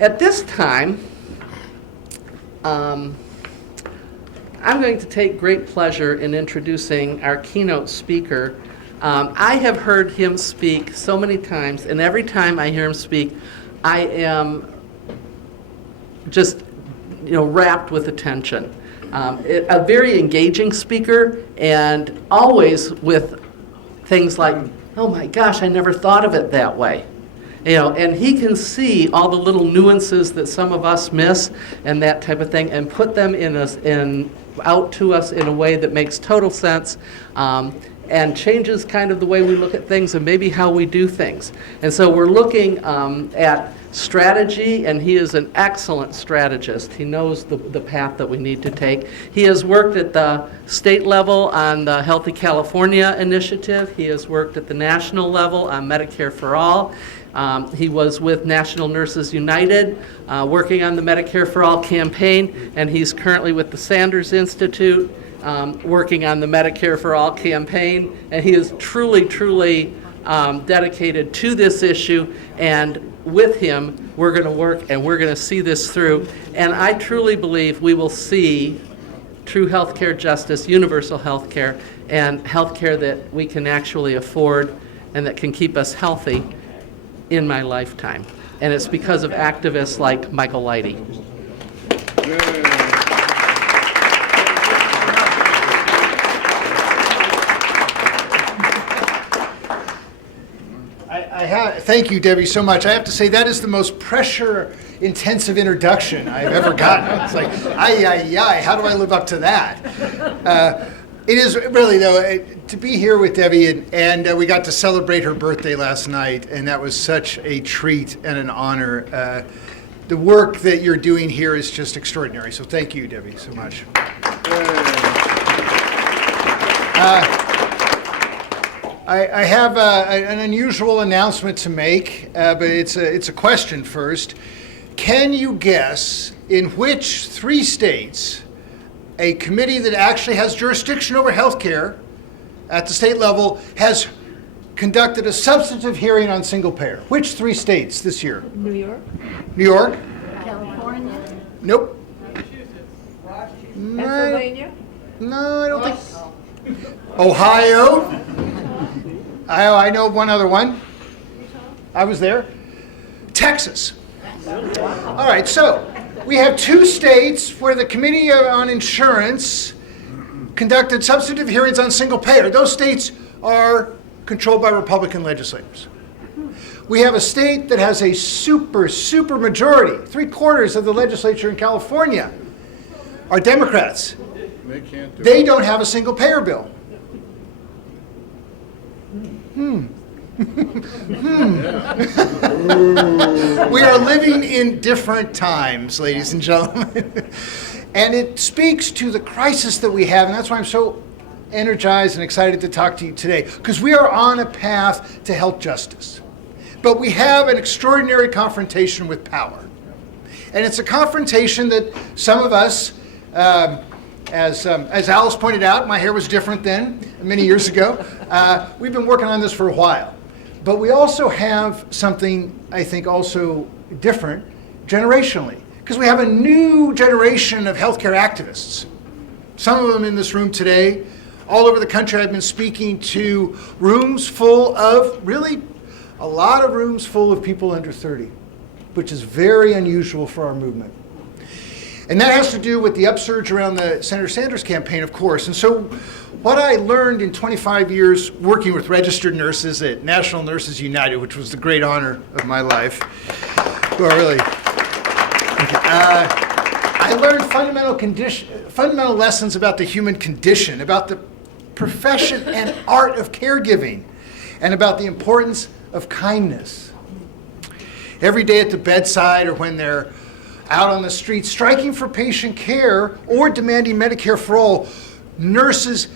At this time, I'm going to take great pleasure in introducing our keynote speaker. I have heard him speak so many times, and every time I hear him speak, I am just, wrapped with attention. A very engaging speaker, and always with things like, oh my gosh, I never thought of it that way. And he can see all the little nuances that some of us miss and that type of thing, and put them out to us in a way that makes total sense, and changes kind of the way we look at things and maybe how we do things. And so we're looking at strategy, and he is an excellent strategist. He knows the path that we need to take. He has worked at the state level on the Healthy California initiative. He has worked at the national level on Medicare for All. He was with National Nurses United, working on the Medicare for All campaign, and he's currently with the Sanders Institute, working on the Medicare for All campaign, and he is truly, truly dedicated to this issue, and with him, we're going to work and we're going to see this through. And I truly believe we will see true healthcare justice, universal healthcare, and healthcare that we can actually afford and that can keep us healthy in my lifetime. And it's because of activists like Michael Lighty. Thank you, Debbie, so much. I have to say that is the most pressure-intensive introduction I've ever gotten. It's like, how do I live up to that? It is really, though, to be here with Debbie, and we got to celebrate her birthday last night, and that was such a treat and an honor. The work that you're doing here is just extraordinary, so thank you, Debbie, so much. I have an unusual announcement to make, but it's a question first. Can you guess in which 3 states a committee that actually has jurisdiction over healthcare at the state level has conducted a substantive hearing on single payer? Which 3 states this year? New York. New York? California. Nope. Pennsylvania. No, I don't think. Ohio? I know one other one. I was there. Texas. All right, so we have 2 states where the Committee on Insurance conducted substantive hearings on single payer. Those states are controlled by Republican legislators. We have a state that has a super majority. 3/4 of the legislature in California are Democrats. They don't have a single payer bill. We are living in different times, ladies and gentlemen. And it speaks to the crisis that we have, and that's why I'm so energized and excited to talk to you today, because we are on a path to health justice. But we have an extraordinary confrontation with power. And it's a confrontation that some of us, as Alice pointed out, my hair was different then, many years ago. We've been working on this for a while. But we also have something, I think, also different generationally, because we have a new generation of healthcare activists. Some of them in this room today, all over the country. I've been speaking to rooms full of, really, a lot of rooms full of people under 30, which is very unusual for our movement. And that has to do with the upsurge around the Senator Sanders campaign, of course. And so what I learned in 25 years working with registered nurses at National Nurses United, which was the great honor of my life, I learned fundamental lessons about the human condition, about the profession and art of caregiving, and about the importance of kindness. Every day at the bedside, or when they're out on the street striking for patient care or demanding Medicare for all, nurses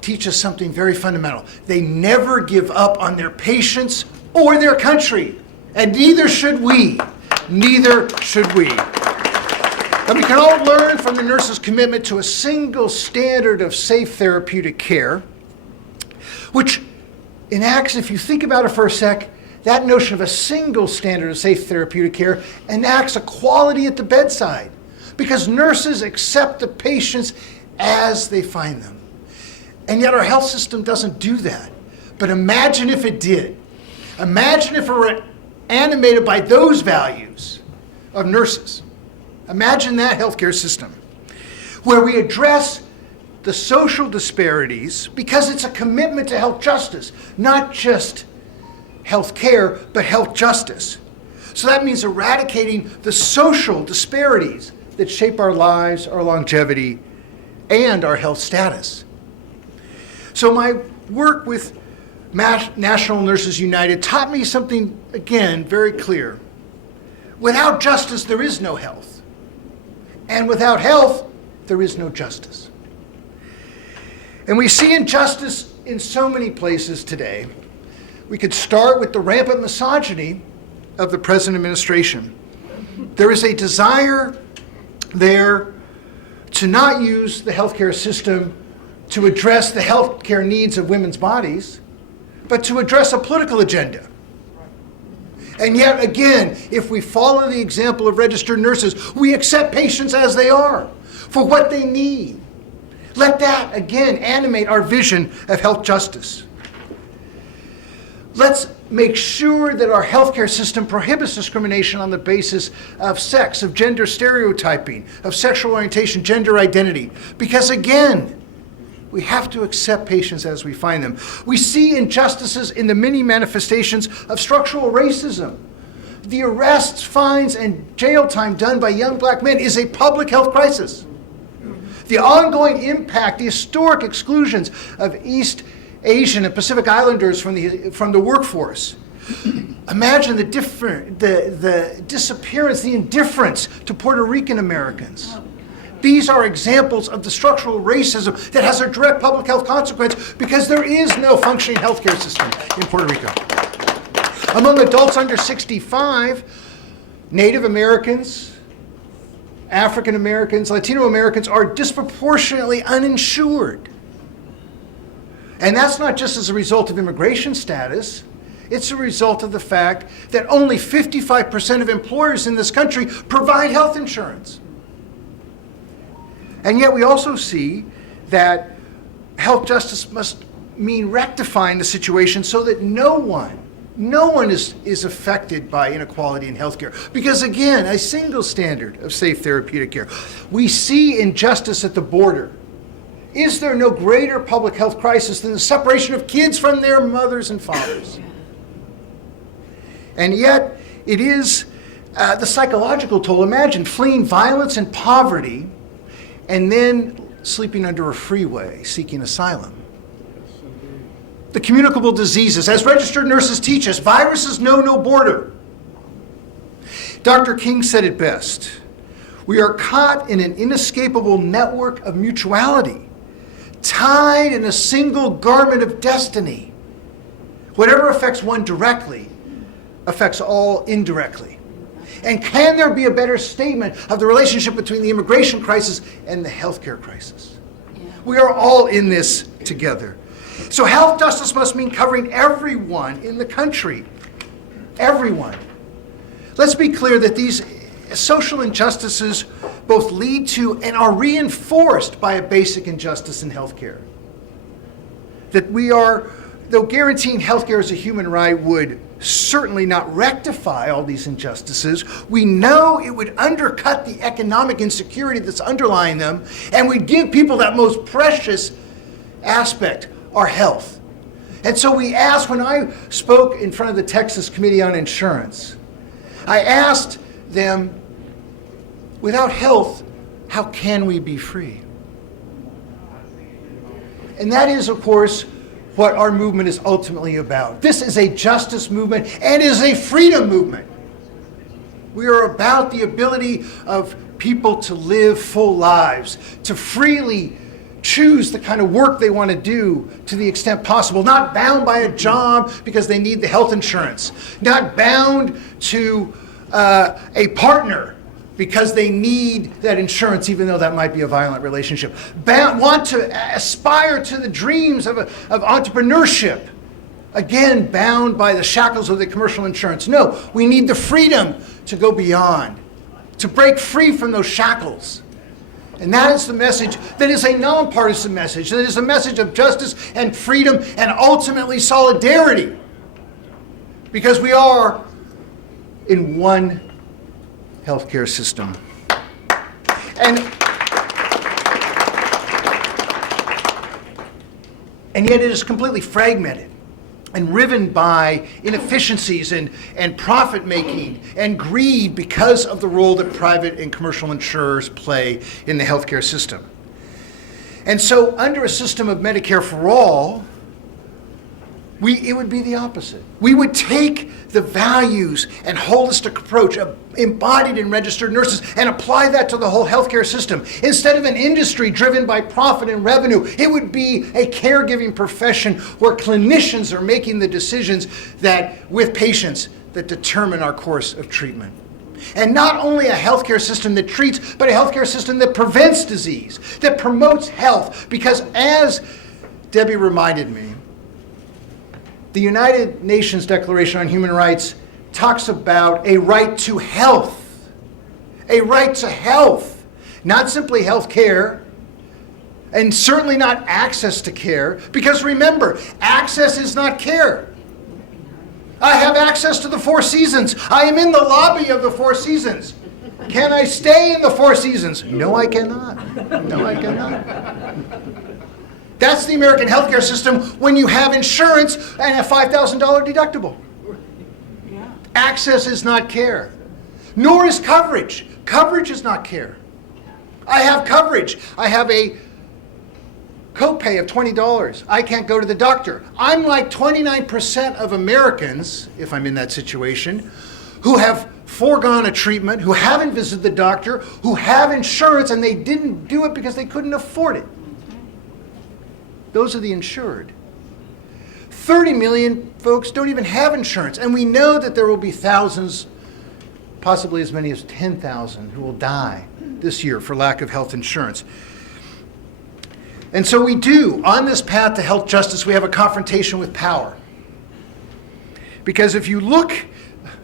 teach us something very fundamental. They never give up on their patients or their country, and neither should we. Neither should we. And we can all learn from the nurses' commitment to a single standard of safe therapeutic care, which enacts, if you think about it for a sec, that notion of a single standard of safe therapeutic care enacts equality at the bedside because nurses accept the patients as they find them. And yet our health system doesn't do that. But imagine if it did. Imagine if it were animated by those values of nurses. Imagine that healthcare system where we address the social disparities because it's a commitment to health justice, not just health care, but health justice. So that means eradicating the social disparities that shape our lives, our longevity, and our health status. So my work with National Nurses United taught me something, again, very clear. Without justice, there is no health. And without health, there is no justice. And we see injustice in so many places today. We could start with the rampant misogyny of the present administration. There is a desire there to not use the healthcare system to address the healthcare needs of women's bodies, but to address a political agenda. And yet again, if we follow the example of registered nurses, we accept patients as they are for what they need. Let that again animate our vision of health justice. Let's make sure that our healthcare system prohibits discrimination on the basis of sex, of gender stereotyping, of sexual orientation, gender identity. Because again, we have to accept patients as we find them. We see injustices in the many manifestations of structural racism. The arrests, fines, and jail time done by young black men is a public health crisis. The ongoing impact, the historic exclusions of East Asian and Pacific Islanders from the workforce. Imagine the disappearance, the indifference to Puerto Rican Americans. These are examples of the structural racism that has a direct public health consequence because there is no functioning healthcare system in Puerto Rico. Among adults under 65, Native Americans, African Americans, Latino Americans are disproportionately uninsured. And that's not just as a result of immigration status. It's a result of the fact that only 55% of employers in this country provide health insurance. And yet we also see that health justice must mean rectifying the situation so that no one is affected by inequality in healthcare. Because again, a single standard of safe therapeutic care. We see injustice at the border. Is there no greater public health crisis than the separation of kids from their mothers and fathers? And yet, it is the psychological toll. Imagine fleeing violence and poverty and then sleeping under a freeway seeking asylum. The communicable diseases. As registered nurses teach us, viruses know no border. Dr. King said it best. We are caught in an inescapable network of mutuality, tied in a single garment of destiny. Whatever affects one directly affects all indirectly. And can there be a better statement of the relationship between the immigration crisis and the healthcare crisis? We are all in this together. So health justice must mean covering everyone in the country. Everyone. Let's be clear that these social injustices both lead to and are reinforced by a basic injustice in healthcare. That we are, though guaranteeing healthcare as a human right would certainly not rectify all these injustices, we know it would undercut the economic insecurity that's underlying them and would give people that most precious aspect, our health. And so we asked, when I spoke in front of the Texas Committee on Insurance, I asked them, without health, how can we be free? And that is, of course, what our movement is ultimately about. This is a justice movement and is a freedom movement. We are about the ability of people to live full lives, to freely choose the kind of work they want to do to the extent possible, not bound by a job because they need the health insurance, not bound to a partner because they need that insurance, even though that might be a violent relationship. Want to aspire to the dreams of entrepreneurship, again, bound by the shackles of the commercial insurance. No, we need the freedom to go beyond, to break free from those shackles. And that is the message that is a nonpartisan message, that is a message of justice and freedom and ultimately solidarity. Because we are in one healthcare system. And yet it is completely fragmented and riven by inefficiencies and profit making and greed because of the role that private and commercial insurers play in the healthcare system. And so under a system of Medicare for all, it would be the opposite. We would take the values and holistic approach embodied in registered nurses and apply that to the whole healthcare system. Instead of an industry driven by profit and revenue, it would be a caregiving profession where clinicians are making the decisions with patients that determine our course of treatment. And not only a healthcare system that treats, but a healthcare system that prevents disease, that promotes health. Because as Debbie reminded me, the United Nations Declaration on Human Rights talks about a right to health. A right to health. Not simply health care, and certainly not access to care, because remember, access is not care. I have access to the Four Seasons. I am in the lobby of the Four Seasons. Can I stay in the Four Seasons? No, I cannot. No, I cannot. That's the American healthcare system when you have insurance and a $5,000 deductible. Yeah. Access is not care, nor is coverage. Coverage is not care. I have coverage. I have a copay of $20. I can't go to the doctor. I'm like 29% of Americans, if I'm in that situation, who have foregone a treatment, who haven't visited the doctor, who have insurance, and they didn't do it because they couldn't afford it. Those are the insured. 30 million folks don't even have insurance. And we know that there will be thousands, possibly as many as 10,000, who will die this year for lack of health insurance. And so we do, on this path to health justice, we have a confrontation with power. Because if you look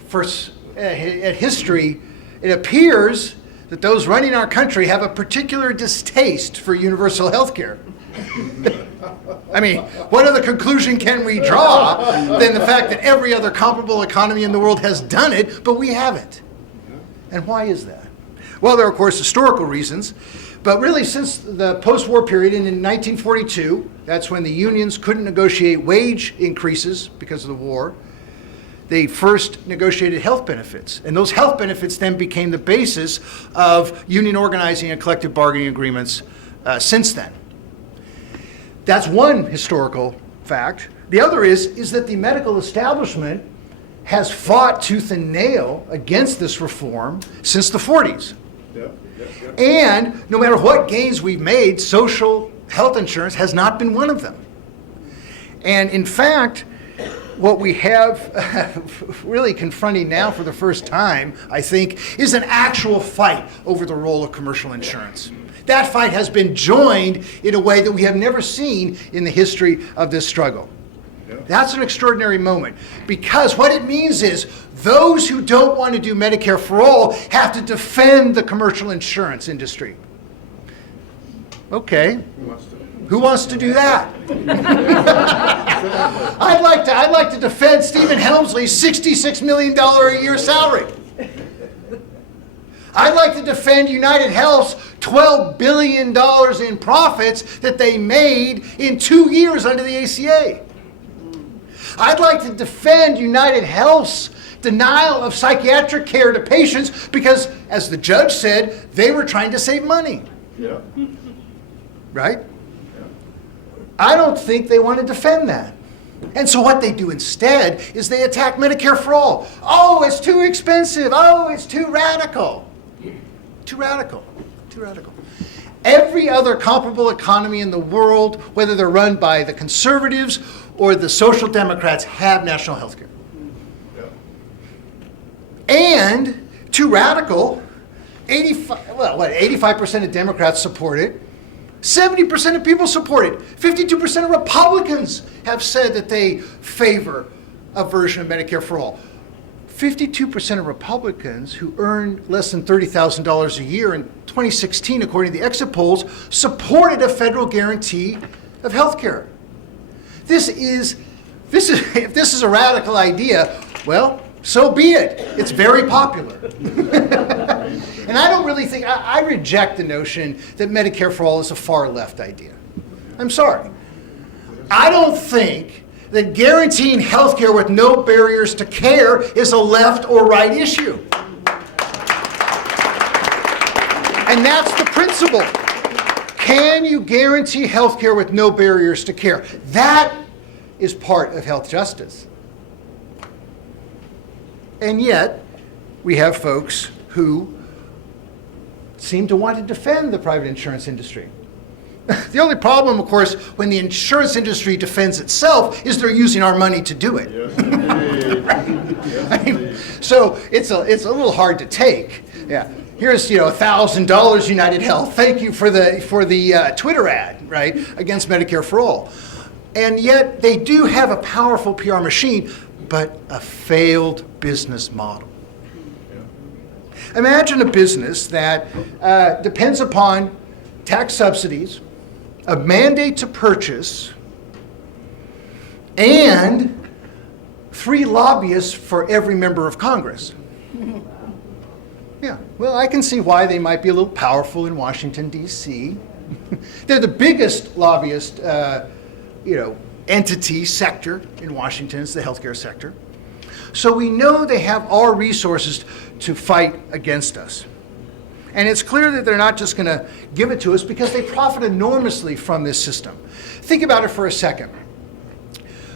at history, it appears that those running our country have a particular distaste for universal health care. I mean, what other conclusion can we draw than the fact that every other comparable economy in the world has done it, but we haven't? And why is that? Well, there are, of course, historical reasons, but really since the post-war period, and in 1942, that's when the unions couldn't negotiate wage increases because of the war, they first negotiated health benefits. And those health benefits then became the basis of union organizing and collective bargaining agreements since then. That's one historical fact. The other is that the medical establishment has fought tooth and nail against this reform since the 40s. And no matter what gains we've made, social health insurance has not been one of them. And in fact, what we have really confronting now for the first time, I think, is an actual fight over the role of commercial insurance. That fight has been joined in a way that we have never seen in the history of this struggle. Yeah. That's an extraordinary moment, because what it means is those who don't want to do Medicare for all have to defend the commercial insurance industry. Okay. Who wants to do that? I'd like to defend Stephen Helmsley's $66 million a year salary. I'd like to defend United Health's $12 billion in profits that they made in 2 years under the ACA. I'd like to defend United Health's denial of psychiatric care to patients because, as the judge said, they were trying to save money. Yeah. Right? Yeah. I don't think they want to defend that. And so what they do instead is they attack Medicare for all. Oh, it's too expensive. Oh, it's too radical. Too radical. Too radical. Every other comparable economy in the world, whether they're run by the conservatives or the social democrats, have national health care. Yeah. And too radical, 85% of Democrats support it. 70% of people support it. 52% of Republicans have said that they favor a version of Medicare for all. 52% of Republicans who earn less than $30,000 a year in 2016, according to the exit polls, supported a federal guarantee of health care. If this is a radical idea, well, so be it. It's very popular. And I don't really think, I reject the notion that Medicare for all is a far left idea. I'm sorry. I don't think that guaranteeing health care with no barriers to care is a left or right issue. And that's the principle. Can you guarantee health care with no barriers to care? That is part of health justice. And yet, we have folks who seem to want to defend the private insurance industry. The only problem, of course, when the insurance industry defends itself is they're using our money to do it. So it's a little hard to take. Yeah. Here's $1,000 United Health. Thank you for the Twitter ad, right, against Medicare for all. And yet they do have a powerful PR machine, but a failed business model. Imagine a business that depends upon tax subsidies, a mandate to purchase, and 3 lobbyists for every member of Congress. Yeah, well, I can see why they might be a little powerful in Washington, D.C. They're the biggest lobbyist, entity sector in Washington. It's the healthcare sector. So we know they have our resources to fight against us. And it's clear that they're not just going to give it to us because they profit enormously from this system. Think about it for a second.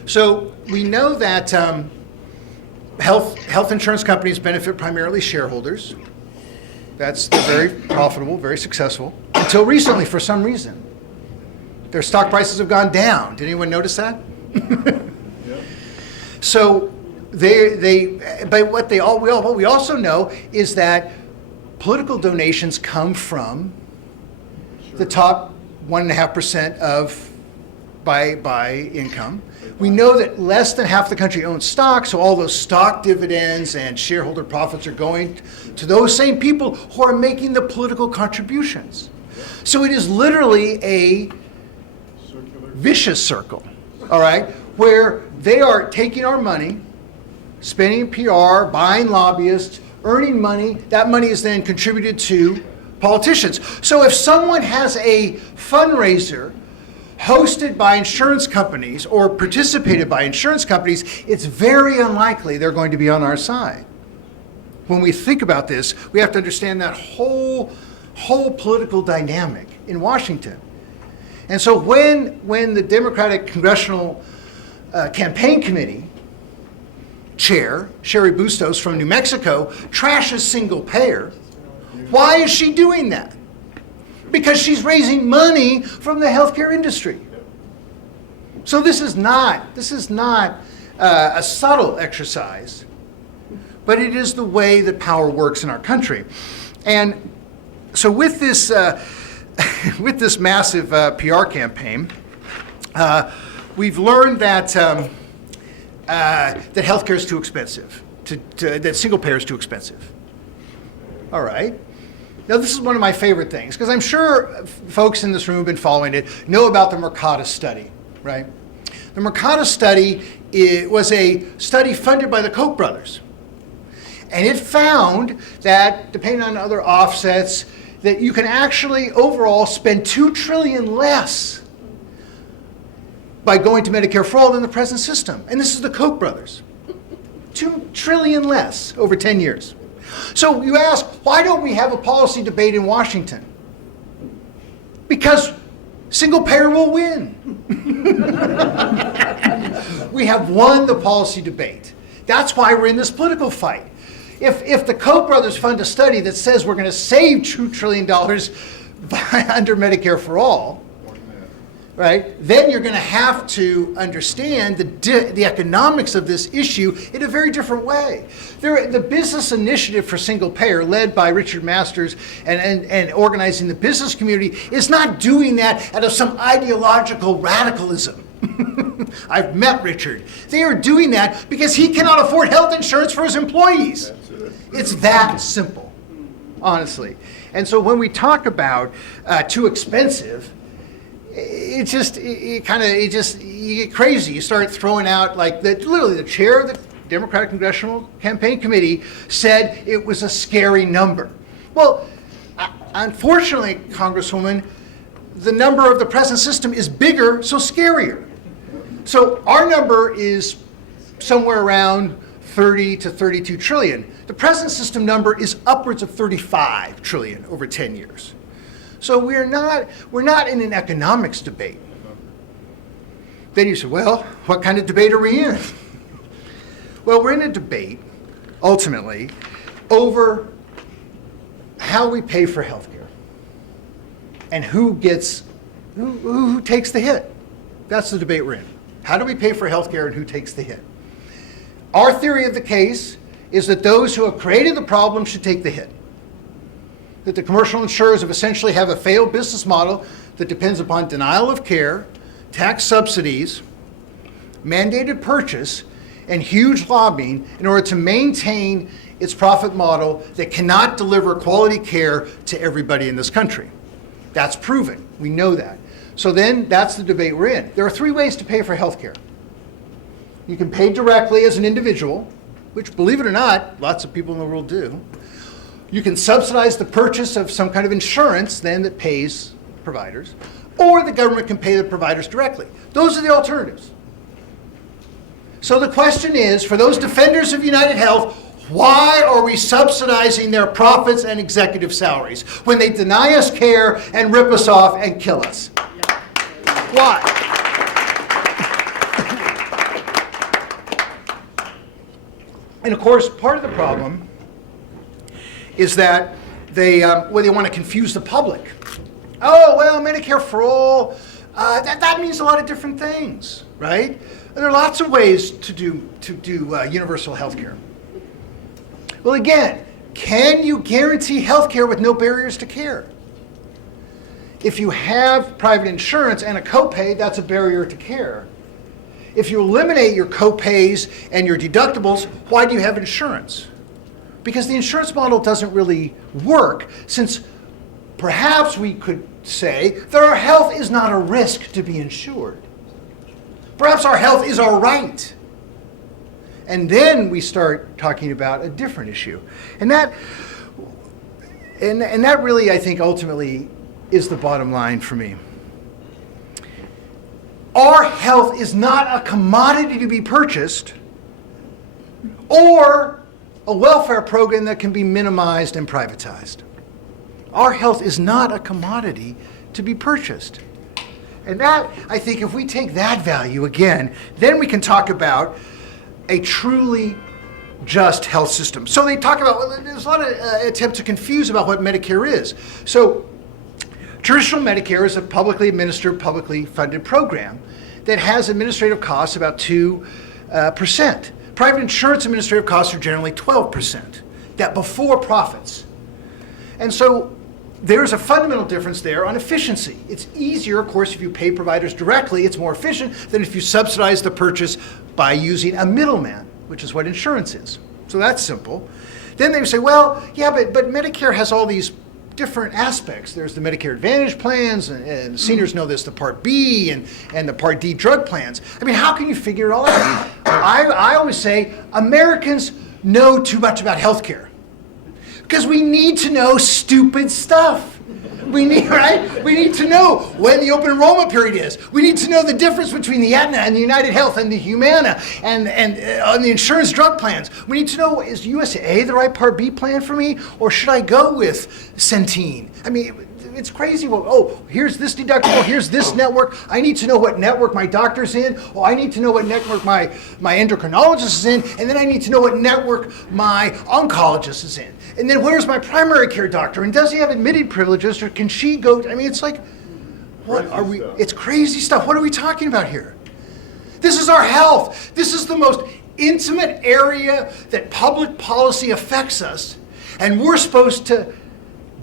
So we know that health insurance companies benefit primarily shareholders. They're very profitable, very successful, until recently for some reason. Their stock prices have gone down. Did anyone notice that? Yep. So what we also know is that political donations come from the top 1.5% of by income. We know that less than half the country owns stock, so all those stock dividends and shareholder profits are going to those same people who are making the political contributions. So it is literally a vicious circle, all right, where they are taking our money, spending PR, buying lobbyists, earning money. That money is then contributed to politicians. So if someone has a fundraiser hosted by insurance companies or participated by insurance companies, it's very unlikely they're going to be on our side. When we think about this, we have to understand that whole political dynamic in Washington. And so when the Democratic Congressional Campaign Committee chair, Sherry Bustos from New Mexico, trashes single payer, why is she doing that? Because she's raising money from the healthcare industry. So this is not a subtle exercise, but it is the way that power works in our country. And so with this with this massive PR campaign, we've learned that healthcare is too expensive, that single payer is too expensive. All right. Now, this is one of my favorite things, because I'm sure folks in this room have been following it, know about the Mercatus study, right? The Mercatus study was a study funded by the Koch brothers. And it found that, depending on other offsets, that you can actually overall spend $2 trillion less by going to Medicare for all than the present system. And this is the Koch brothers. $2 trillion less over 10 years. So you ask, why don't we have a policy debate in Washington? Because single payer will win. We have won the policy debate. That's why we're in this political fight. If the Koch brothers fund a study that says we're going to save $2 trillion under Medicare for all, right, then you're going to have to understand the economics of this issue in a very different way. The business initiative for single payer, led by Richard Masters and organizing the business community, is not doing that out of some ideological radicalism. I've met Richard. They are doing that because he cannot afford health insurance for his employees. It's that simple, honestly. And so when we talk about too expensive, you get crazy. You start throwing out, like, literally the chair of the Democratic Congressional Campaign Committee said it was a scary number. Well, unfortunately, Congresswoman, the number of the present system is bigger, so scarier. So our number is somewhere around 30 to 32 trillion. The present system number is upwards of 35 trillion over 10 years. So we're not in an economics debate. Then you say, well, what kind of debate are we in? Well, we're in a debate, ultimately, over how we pay for healthcare and who takes the hit. That's the debate we're in. How do we pay for healthcare and who takes the hit? Our theory of the case is that those who have created the problem should take the hit. That the commercial insurers have essentially have a failed business model that depends upon denial of care, tax subsidies, mandated purchase, and huge lobbying in order to maintain its profit model that cannot deliver quality care to everybody in this country. That's proven. We know that. So then that's the debate we're in. There are three ways to pay for health care. You can pay directly as an individual, which, believe it or not, lots of people in the world do. You can subsidize the purchase of some kind of insurance then that pays providers, or the government can pay the providers directly. Those are the alternatives. So the question is, for those defenders of United Health, why are we subsidizing their profits and executive salaries when they deny us care and rip us off and kill us? Why? And of course, part of the problem is that they want to confuse the public. Oh, well, Medicare for all, that means a lot of different things, right? There are lots of ways to do universal health care. Well, again, can you guarantee health care with no barriers to care? If you have private insurance and a copay, that's a barrier to care. If you eliminate your copays and your deductibles, why do you have insurance? Because the insurance model doesn't really work, since perhaps we could say that our health is not a risk to be insured. Perhaps our health is our right. And then we start talking about a different issue. And that really, I think, ultimately is the bottom line for me. Our health is not a commodity to be purchased or a welfare program that can be minimized and privatized. Our health is not a commodity to be purchased. And that, I think, if we take that value again, then we can talk about a truly just health system. So they talk about, well, there's a lot of attempt to confuse about what Medicare is. So traditional Medicare is a publicly administered, publicly funded program that has administrative costs about 2%. Private insurance administrative costs are generally 12%, that before profits. And so there's a fundamental difference there on efficiency. It's easier, of course, if you pay providers directly, it's more efficient than if you subsidize the purchase by using a middleman, which is what insurance is. So that's simple. Then they say, well, yeah, but Medicare has all these different aspects. There's the Medicare Advantage plans, and seniors know this, the Part B and the Part D drug plans. I mean, how can you figure it all out? I always say Americans know too much about healthcare because we need to know stupid stuff. We need to know when the open enrollment period is. We need to know the difference between the Aetna and the United Health and the Humana and on the insurance drug plans. We need to know, is USA the right Part B plan for me, or should I go with Centene? I mean, it's crazy. Well, oh, here's this deductible, here's this network. I need to know what network my doctor's in. Oh, I need to know what network my endocrinologist is in. And then I need to know what network my oncologist is in. And then where's my primary care doctor? And does he have admitted privileges, or can she go? I mean, it's like, What are we? It's crazy stuff. What are we talking about here? This is our health. This is the most intimate area that public policy affects us. And we're supposed to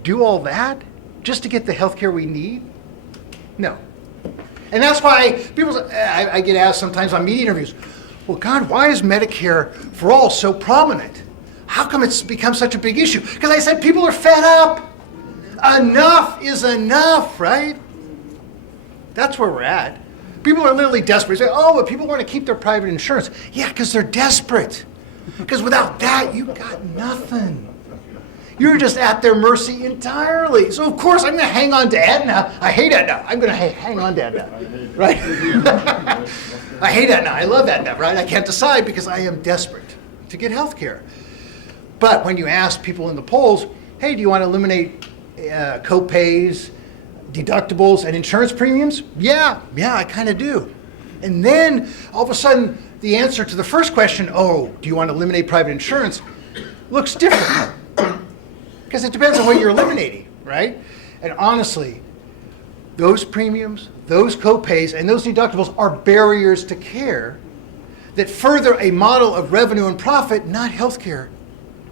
do all that just to get the health care we need? No. And that's why I get asked sometimes on media interviews, well, God, why is Medicare for all so prominent? How come it's become such a big issue? Because I said people are fed up. Enough is enough, right? That's where we're at. People are literally desperate. They say, oh, but people want to keep their private insurance. Yeah, because they're desperate. Because without that, you got nothing. You're just at their mercy entirely. So, of course, I'm going to hang on to Aetna. I hate Aetna. I'm going to hang on to Aetna. Right? I hate Aetna. I love Aetna, right? I can't decide because I am desperate to get health care. But when you ask people in the polls, hey, do you want to eliminate co-pays, deductibles, and insurance premiums? Yeah, I kind of do. And then, all of a sudden, the answer to the first question, oh, do you want to eliminate private insurance, looks different. Because it depends on what you're eliminating, right? And honestly, those premiums, those co-pays, and those deductibles are barriers to care that further a model of revenue and profit, not health care,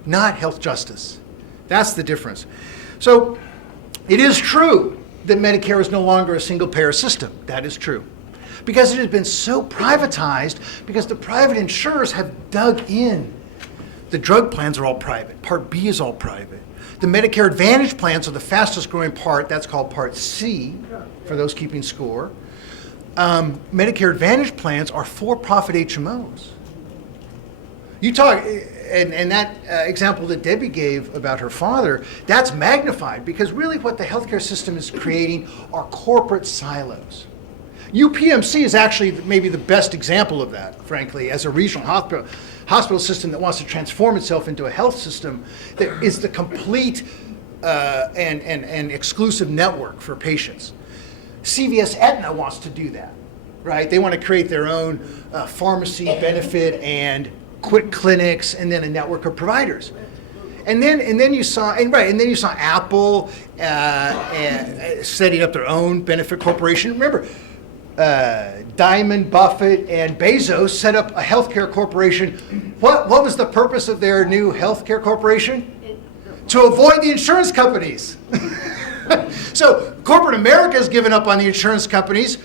not health justice. That's the difference. So it is true that Medicare is no longer a single-payer system. That is true. Because it has been so privatized, because the private insurers have dug in. The drug plans are all private. Part B is all private. The Medicare Advantage plans are the fastest growing part. That's called Part C, for those keeping score. Medicare Advantage plans are for-profit HMOs. You talk, and that example that Debbie gave about her father, that's magnified because really what the healthcare system is creating are corporate silos. UPMC is actually maybe the best example of that, frankly, as a regional hospital system that wants to transform itself into a health system that is the complete and exclusive network for patients. CVS Aetna wants to do that, right? They want to create their own pharmacy benefit and quick clinics and then a network of providers. And then you saw Apple setting up their own benefit corporation. Remember, Diamond, Buffett, and Bezos set up a healthcare corporation. What was the purpose of their new healthcare corporation? To avoid the insurance companies. So corporate America has given up on the insurance companies.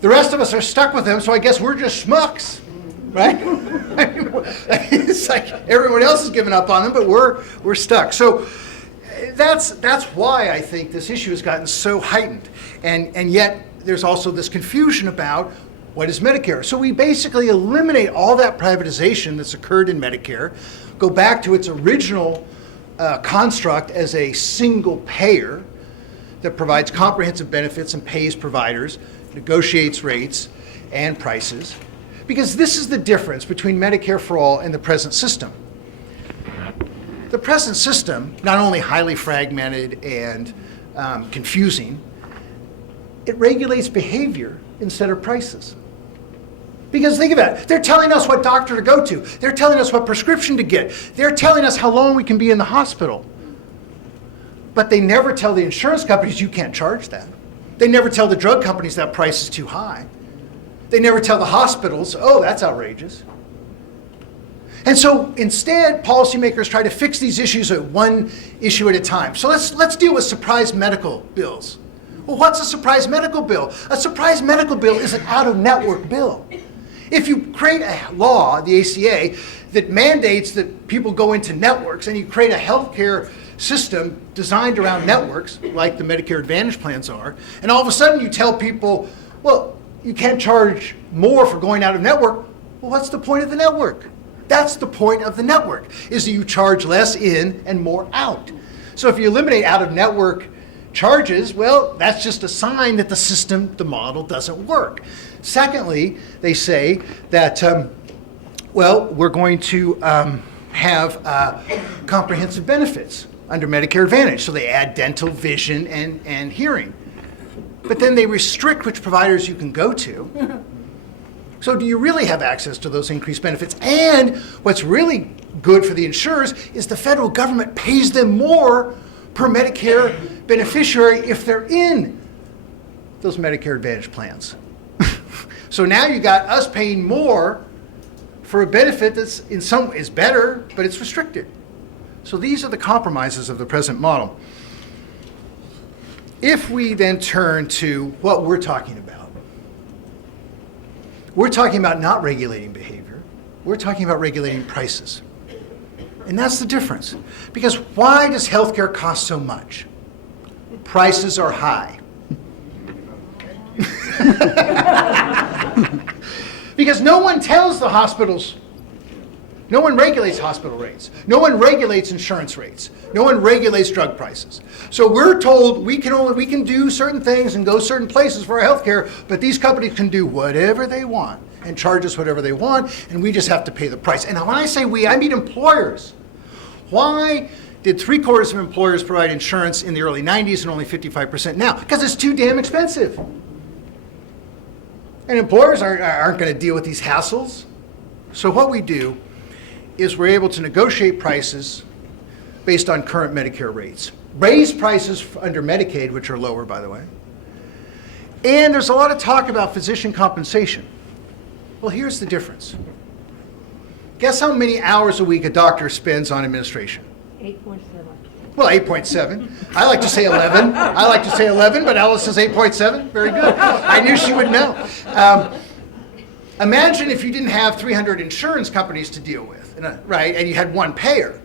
The rest of us are stuck with them, so I guess we're just schmucks, right? It's like everyone else has given up on them, but we're stuck. So that's why I think this issue has gotten so heightened. And yet there's also this confusion about what is Medicare. So we basically eliminate all that privatization that's occurred in Medicare, go back to its original construct as a single payer that provides comprehensive benefits and pays providers, negotiates rates and prices. Because this is the difference between Medicare for all and the present system. The present system, not only highly fragmented and confusing, it regulates behavior instead of prices. Because think about it, they're telling us what doctor to go to. They're telling us what prescription to get. They're telling us how long we can be in the hospital. But they never tell the insurance companies you can't charge that. They never tell the drug companies that price is too high. They never tell the hospitals, oh, that's outrageous. And so instead, policymakers try to fix these issues at one issue at a time. So let's deal with surprise medical bills. Well, what's a surprise medical bill? A surprise medical bill is an out-of-network bill. If you create a law, the ACA, that mandates that people go into networks, and you create a healthcare system designed around networks, like the Medicare Advantage plans are, and all of a sudden you tell people, well, you can't charge more for going out of network. Well, what's the point of the network? That's the point of the network, is that you charge less in and more out. So if you eliminate out-of-network charges, well, that's just a sign that the system, the model, doesn't work. Secondly, they say that, we're going to have comprehensive benefits under Medicare Advantage. So they add dental, vision, and hearing. But then they restrict which providers you can go to. So do you really have access to those increased benefits? And what's really good for the insurers is the federal government pays them more per Medicare beneficiary if they're in those Medicare Advantage plans. So now you got us paying more for a benefit that's in some is better, but it's restricted. So these are the compromises of the present model. If we then turn to what we're talking about, we're talking about not regulating behavior. We're talking about regulating prices. And that's the difference. Because why does healthcare cost so much? Prices are high. Because no one tells the hospitals, no one regulates hospital rates. No one regulates insurance rates. No one regulates drug prices. So we're told we can do certain things and go certain places for our health care, but these companies can do whatever they want and charge us whatever they want, and we just have to pay the price. And when I say we, I mean employers. Why did 3/4 of employers provide insurance in the early 90s and only 55% now? Because it's too damn expensive. And employers aren't going to deal with these hassles. So what we do is we're able to negotiate prices based on current Medicare rates. Raise prices under Medicaid, which are lower, by the way. And there's a lot of talk about physician compensation. Well, here's the difference. Guess how many hours a week a doctor spends on administration? 8.7. Well, 8.7. I like to say 11. But Alice says 8.7. Very good. I knew she would know. Imagine if you didn't have 300 insurance companies to deal with, right? And you had one payer.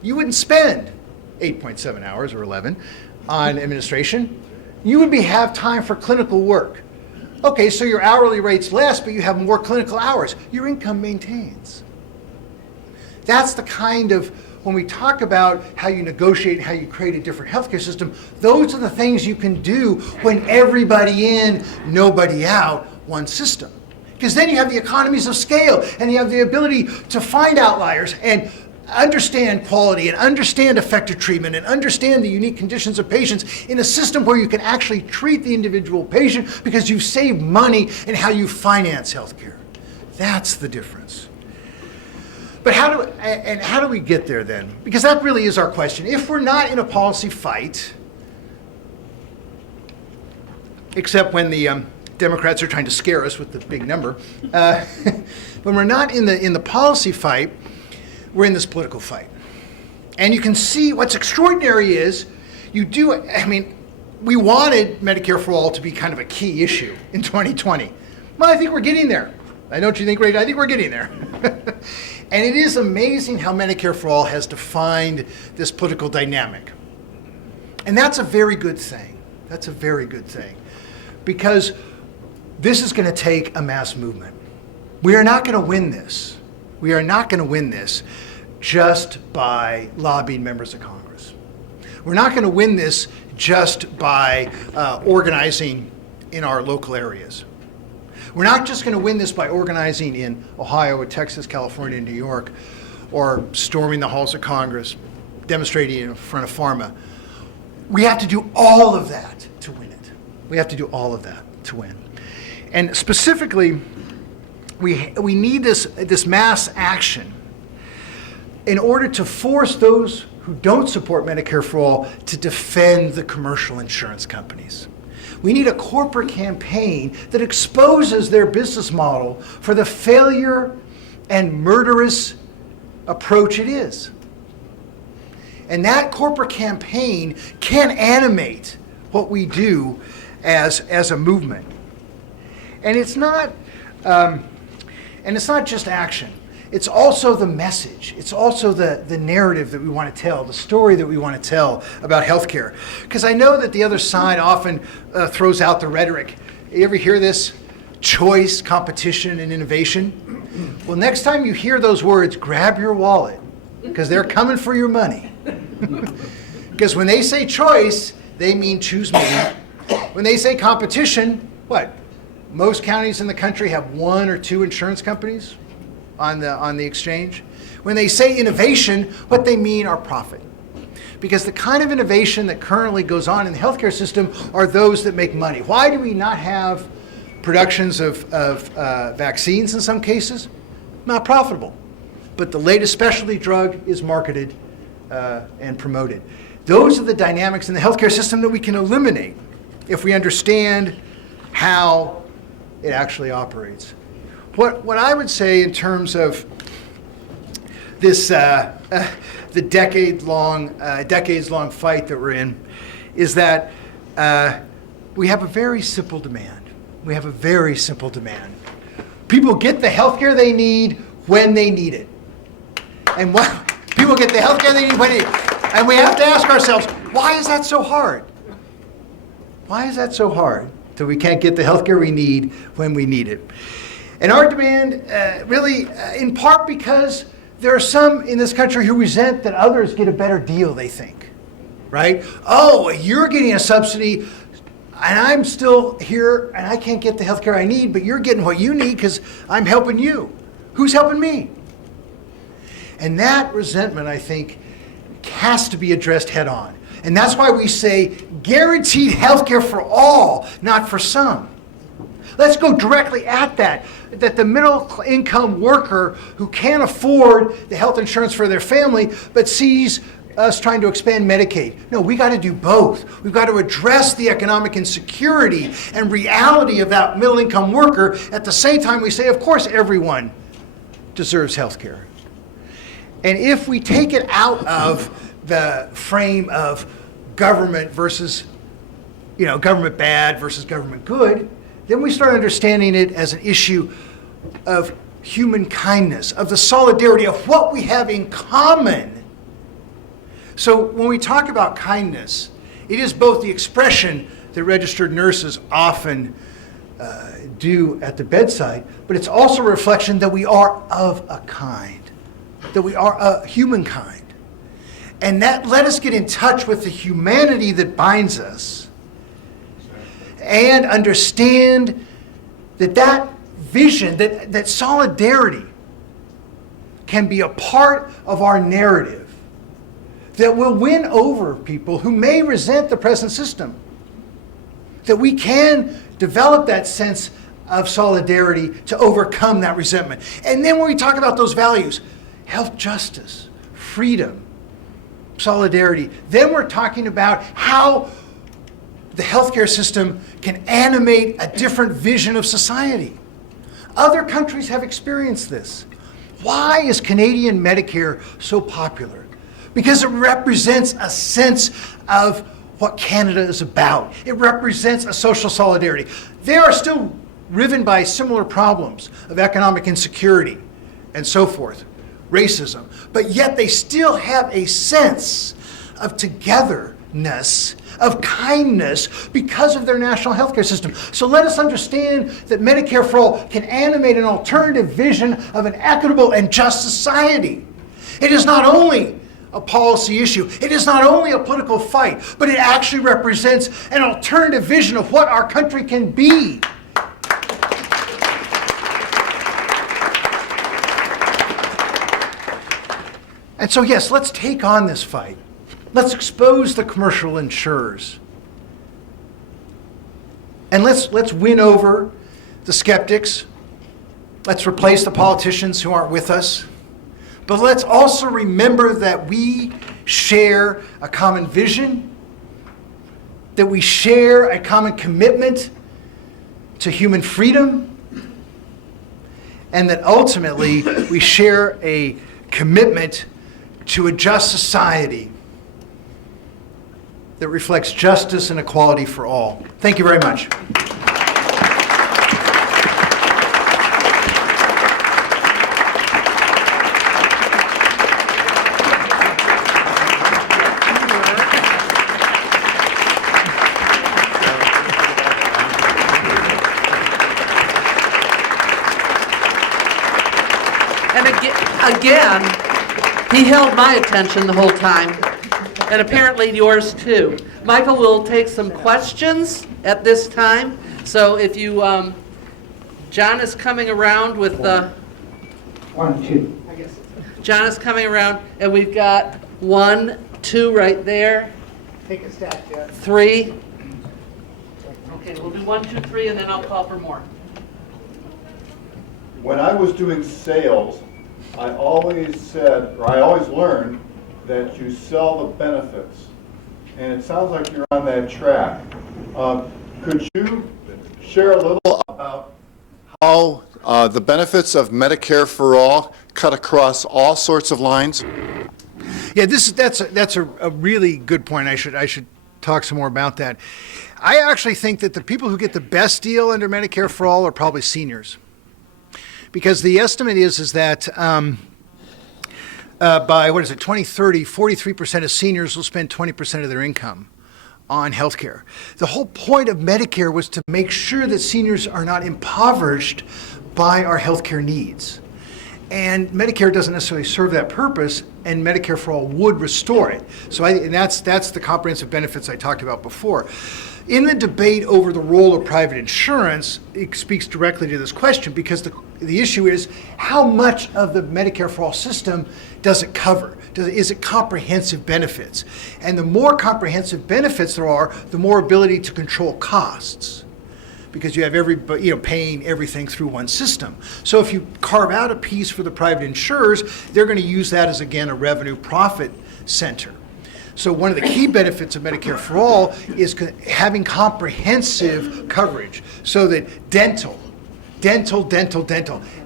You wouldn't spend 8.7 hours or 11 on administration. You would have time for clinical work. Okay, so your hourly rate's less, but you have more clinical hours. Your income maintains. That's the kind of, when we talk about how you negotiate, how you create a different healthcare system, those are the things you can do when everybody in, nobody out, one system. Because then you have the economies of scale, and you have the ability to find outliers and understand quality and understand effective treatment and understand the unique conditions of patients in a system where you can actually treat the individual patient because you've saved money in how you finance healthcare. That's the difference. But how do we get there then? Because that really is our question. If we're not in a policy fight, except when the Democrats are trying to scare us with the big number, when we're not in the policy fight, we're in this political fight. And you can see what's extraordinary is we wanted Medicare for All to be kind of a key issue in 2020. Well, I think we're getting there. Don't you think, Ray? I think we're getting there. And it is amazing how Medicare for All has defined this political dynamic. And that's a very good thing. That's a very good thing. Because this is going to take a mass movement. We are not going to win this. We are not going to win this just by lobbying members of Congress. We're not going to win this just by organizing in our local areas. We're not just going to win this by organizing in Ohio or Texas, California, and New York, or storming the halls of Congress, demonstrating in front of pharma. We have to do all of that to win it. We have to do all of that to win. And specifically, we need this mass action in order to force those who don't support Medicare for All to defend the commercial insurance companies. We need a corporate campaign that exposes their business model for the failure and murderous approach it is. And that corporate campaign can animate what we do as a movement. And it's not just action. It's also the message. It's also the narrative that we want to tell, the story that we want to tell about healthcare. Because I know that the other side often throws out the rhetoric. You ever hear this? Choice, competition, and innovation. Well, next time you hear those words, grab your wallet, because they're coming for your money. Because when they say choice, they mean choose me. When they say competition, what? Most counties in the country have 1 or 2 insurance companies on the exchange. When they say innovation, what they mean are profit. Because the kind of innovation that currently goes on in the healthcare system are those that make money. Why do we not have productions of vaccines in some cases? Not profitable. But the latest specialty drug is marketed and promoted. Those are the dynamics in the healthcare system that we can eliminate if we understand how it actually operates. What I would say in terms of this the decades-long fight that we're in is that we have a very simple demand. We have a very simple demand. People get the health care they need when they need it. And people get the health care they need when they need it. And we have to ask ourselves, why is that so hard? Why is that so hard that we can't get the health care we need when we need it? And our demand really, in part because there are some in this country who resent that others get a better deal, they think, right? Oh, you're getting a subsidy, and I'm still here, and I can't get the health care I need, but you're getting what you need because I'm helping you. Who's helping me? And that resentment, I think, has to be addressed head on. And that's why we say guaranteed health care for all, not for some. Let's go directly at that the middle income worker who can't afford the health insurance for their family but sees us trying to expand Medicaid. No, we got to do both. We've got to address the economic insecurity and reality of that middle income worker. At the same time, we say, of course, everyone deserves health care. And if we take it out of the frame of government versus, government bad versus government good, then we start understanding it as an issue of human kindness, of the solidarity of what we have in common. So when we talk about kindness, it is both the expression that registered nurses often do at the bedside, but it's also a reflection that we are of a kind, that we are a humankind. And that let us get in touch with the humanity that binds us and understand that vision, that solidarity can be a part of our narrative that will win over people who may resent the present system. That we can develop that sense of solidarity to overcome that resentment. And then when we talk about those values, health justice, freedom, solidarity, then we're talking about how the healthcare system can animate a different vision of society. Other countries have experienced this. Why is Canadian Medicare so popular? Because it represents a sense of what Canada is about. It represents a social solidarity. They are still riven by similar problems of economic insecurity and so forth, racism, but yet they still have a sense of togetherness, of kindness because of their national healthcare system. So let us understand that Medicare for All can animate an alternative vision of an equitable and just society. It is not only a policy issue, it is not only a political fight, but it actually represents an alternative vision of what our country can be. And so yes, let's take on this fight. Let's expose the commercial insurers. And let's win over the skeptics. Let's replace the politicians who aren't with us. But let's also remember that we share a common vision, that we share a common commitment to human freedom, and that ultimately we share a commitment to a just society that reflects justice and equality for all. Thank you very much. And again, he held my attention the whole time, and apparently yours too. Michael will take some questions at this time. So if you, John is coming around with the... 1, 2. John is coming around, and we've got 1, 2 right there. Take a stack, Jeff. 3. Okay, we'll do 1, 2, 3, and then I'll call for more. When I was doing sales, I always learned that you sell the benefits. And it sounds like you're on that track. Could you share a little about how the benefits of Medicare for All cut across all sorts of lines? Yeah, that's a really good point. I should talk some more about that. I actually think that the people who get the best deal under Medicare for All are probably seniors, because the estimate is that by 2030, 43% of seniors will spend 20% of their income on health care. The whole point of Medicare was to make sure that seniors are not impoverished by our health care needs. And Medicare doesn't necessarily serve that purpose, and Medicare for All would restore it. So that's the comprehensive benefits I talked about before. In the debate over the role of private insurance, it speaks directly to this question, because the issue is, how much of the Medicare for All system does it cover? Is it comprehensive benefits? And the more comprehensive benefits there are, the more ability to control costs, because you have everybody paying everything through one system. So if you carve out a piece for the private insurers, they're going to use that as, again, a revenue profit center. So one of the key benefits of Medicare for All is having comprehensive coverage, so that dental.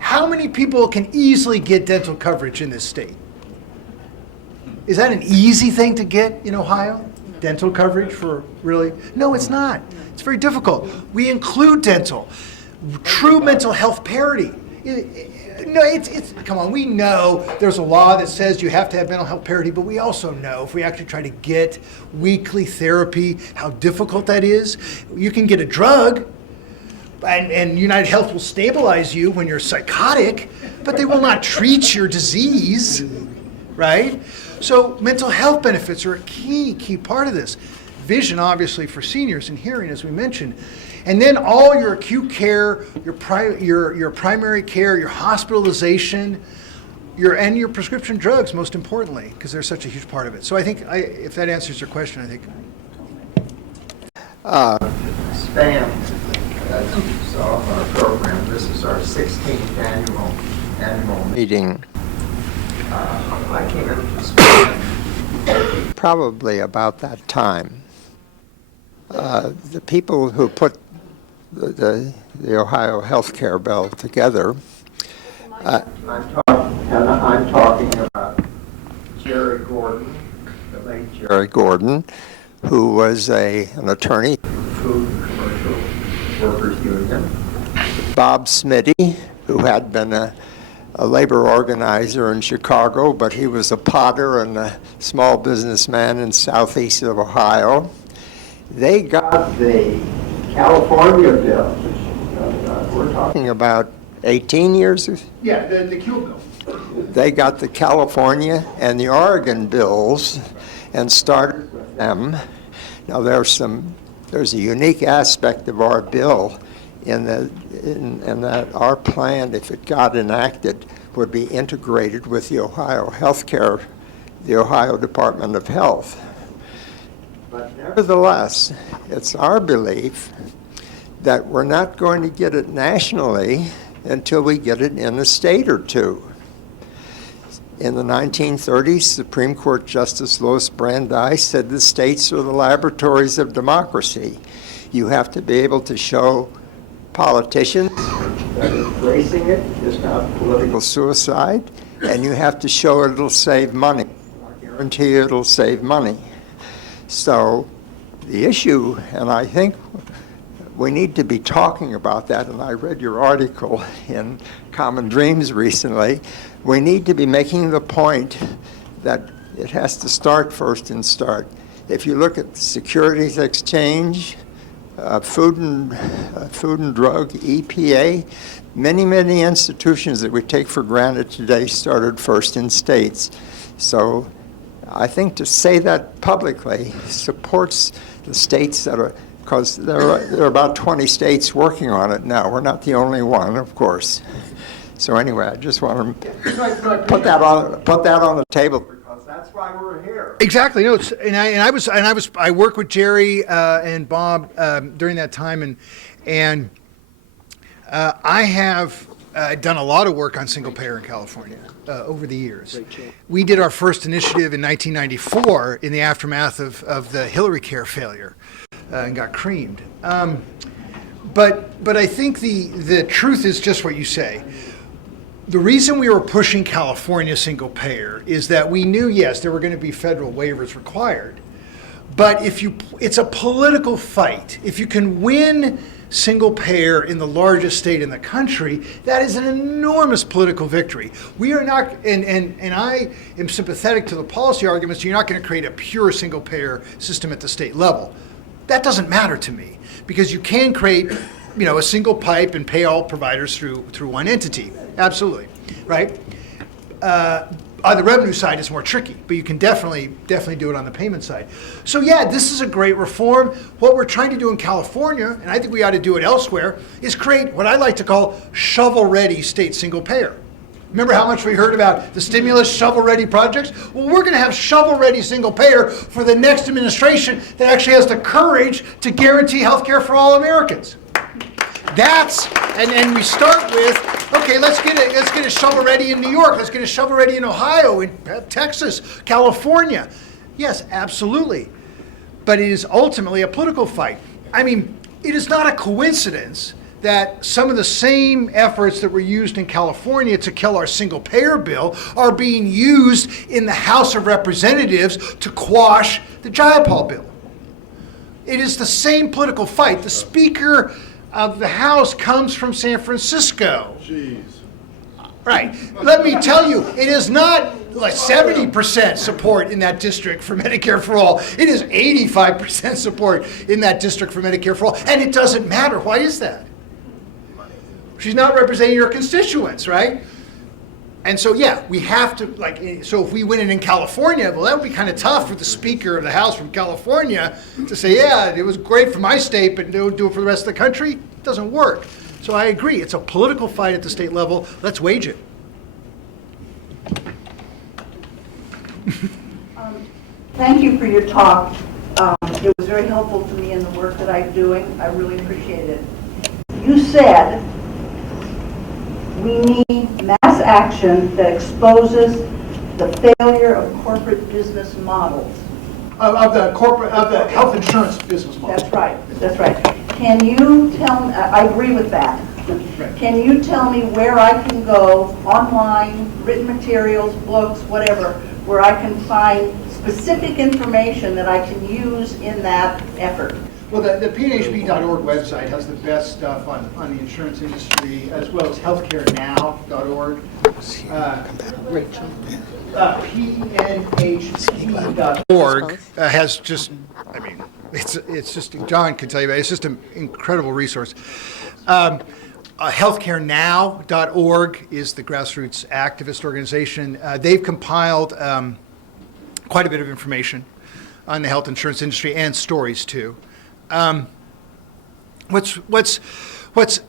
How many people can easily get dental coverage in this state? Is that an easy thing to get in Ohio? Dental coverage for really? No, it's not. It's very difficult. We include dental. True mental health parity. No, it's come on, we know there's a law that says you have to have mental health parity, but we also know if we actually try to get weekly therapy, how difficult that is. You can get a drug, and United Health will stabilize you when you're psychotic, but they will not treat your disease, right? So mental health benefits are a key part of this. Vision, obviously, for seniors, and hearing, as we mentioned. And then all your acute care, your primary care, your hospitalization, and your prescription drugs, most importantly, because they're such a huge part of it. So I think, if that answers your question, I think. SPAN, as you saw in our program, this is our 16th annual meeting. I came into SPAN probably about that time. The people who put the Ohio health care bill together, I'm talking about Jerry Gordon, the late Jerry Gordon, who was an attorney, Food and Commercial Workers Union. Bob Smitty, who had been a labor organizer in Chicago, but he was a potter and a small businessman in southeast of Ohio. They got the California bill, which we're talking about 18 years? Yeah, the Q bill. They got the California and the Oregon bills and started with them. Now there's a unique aspect of our bill in that our plan, if it got enacted, would be integrated with the Ohio Healthcare, the Ohio Department of Health. But nevertheless, it's our belief that we're not going to get it nationally until we get it in a state or two. In the 1930s, Supreme Court Justice Louis Brandeis said the states are the laboratories of democracy. You have to be able to show politicians that embracing it is not political suicide, and you have to show it'll save money. I guarantee you it'll save money. So the issue, and I think we need to be talking about that, and I read your article in Common Dreams recently, we need to be making the point that it has to start first and start. If you look at the Securities Exchange, Food and Drug, EPA, many institutions that we take for granted today started first in states. So I think to say that publicly supports the states that are, because there are about 20 states working on it now. We're not the only one, of course. So anyway, I just want to put that on the table because that's why we're here. Exactly. No, I worked with Jerry and Bob during that time, and I have done a lot of work on single payer in California over the years. We did our first initiative in 1994 in the aftermath of the Hillary Care failure and got creamed. But I think the truth is just what you say. The reason we were pushing California single payer is that we knew, yes, there were going to be federal waivers required. But it's a political fight. If you can win single payer in the largest state in the country, that is an enormous political victory. We are not, and I am sympathetic to the policy arguments, you're not going to create a pure single payer system at the state level. That doesn't matter to me, because you can create, a single pipe and pay all providers through one entity. Absolutely, right? On the revenue side, it's more tricky, but you can definitely do it on the payment side. So yeah, this is a great reform. What we're trying to do in California, and I think we ought to do it elsewhere, is create what I like to call shovel-ready state single payer. Remember how much we heard about the stimulus shovel-ready projects? Well, we're going to have shovel-ready single payer for the next administration that actually has the courage to guarantee health care for all Americans. And we start with, okay, let's get a shovel ready in New York, let's get a shovel ready in Ohio, in Texas, California. Yes, absolutely. But it is ultimately a political fight. I mean, it is not a coincidence that some of the same efforts that were used in California to kill our single payer bill are being used in the House of Representatives to quash the Jayapal bill. It is the same political fight. The Speaker of the House comes from San Francisco. Jeez. Right. Let me tell you, it is not like 70% support in that district for Medicare for all. It is 85% support in that district for Medicare for all. And it doesn't matter. Why is that? She's not representing your constituents, right? And so, yeah, we have to, so if we win it in California, well, that would be kind of tough for the Speaker of the House from California to say, yeah, it was great for my state, but don't do it for the rest of the country. It doesn't work. So I agree. It's a political fight at the state level. Let's wage it. Thank you for your talk. It was very helpful to me in the work that I'm doing. I really appreciate it. You said we need mass action that exposes the failure of corporate business models. Of the health insurance business model. That's right. Can you tell me, I agree with that. Right. Can you tell me where I can go online, written materials, books, whatever, where I can find specific information that I can use in that effort? Well, the PNHB.org website has the best stuff on the insurance industry, as well as healthcarenow.org. PNHB.org has just, it's just, John can tell you about it, it's just an incredible resource. Healthcarenow.org is the grassroots activist organization. They've compiled quite a bit of information on the health insurance industry and stories too. What's